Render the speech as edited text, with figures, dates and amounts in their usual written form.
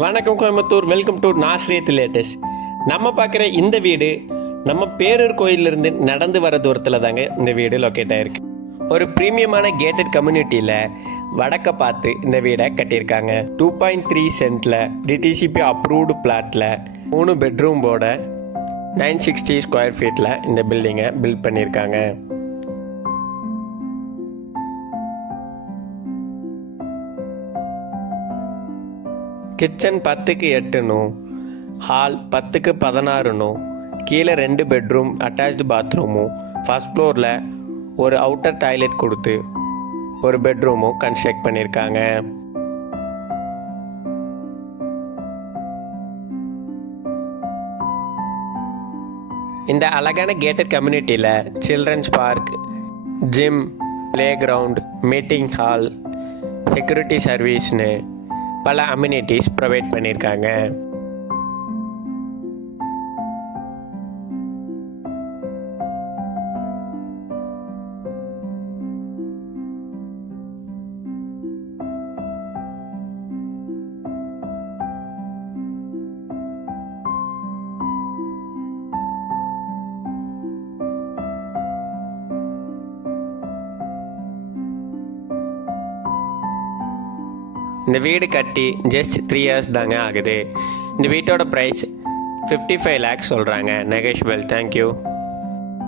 வணக்கம் Coimbatore, welcome to நாஸ்ரீத் latest. நம்ம பார்க்குற இந்த வீடு நம்ம பேரூர் கோயிலிருந்து நடந்து வர தூரத்தில் தாங்க இந்த வீடு லொக்கேட் ஆகிருக்கு. ஒரு ப்ரீமியமான கேட்டட் கம்யூனிட்டியில் வடக்க பார்த்து இந்த வீடை கட்டியிருக்காங்க. 2.3 சென்ட்டில் டிடிசிபி அப்ரூவ்டு பிளாட்டில் 3 பெட்ரூம்போட 960 ஸ்கொயர் ஃபீட்டில் இந்த பில்டிங்கை பில்ட் பண்ணியிருக்காங்க. கிச்சன் 10க்கு 8னும், ஹால் 10க்கு 16னும், கீழே 2 பெட்ரூம் அட்டாச்டு பாத்ரூமும், ஃபர்ஸ்ட் ஃப்ளோரில் ஒரு அவுட்டர் டாய்லெட் கொடுத்து ஒரு பெட்ரூமும் கன்ஸ்ட்ரக்ட் பண்ணியிருக்காங்க. இந்த அழகான கேட்டட் கம்யூனிட்டியில் children's park, gym, playground, meeting hall, security சர்வீஸ்னு பல அம்யூனிட்டிஸ் ப்ரொவைட் பண்ணியிருக்காங்க. இந்த வீடு கட்டி ஜஸ்ட் 3 இயர்ஸ் தாங்க ஆகுது. இந்த வீட்டோட ப்ரைஸ் 55 lakhs சொல்கிறாங்க. நெகோஷியபிள். தேங்க்யூ.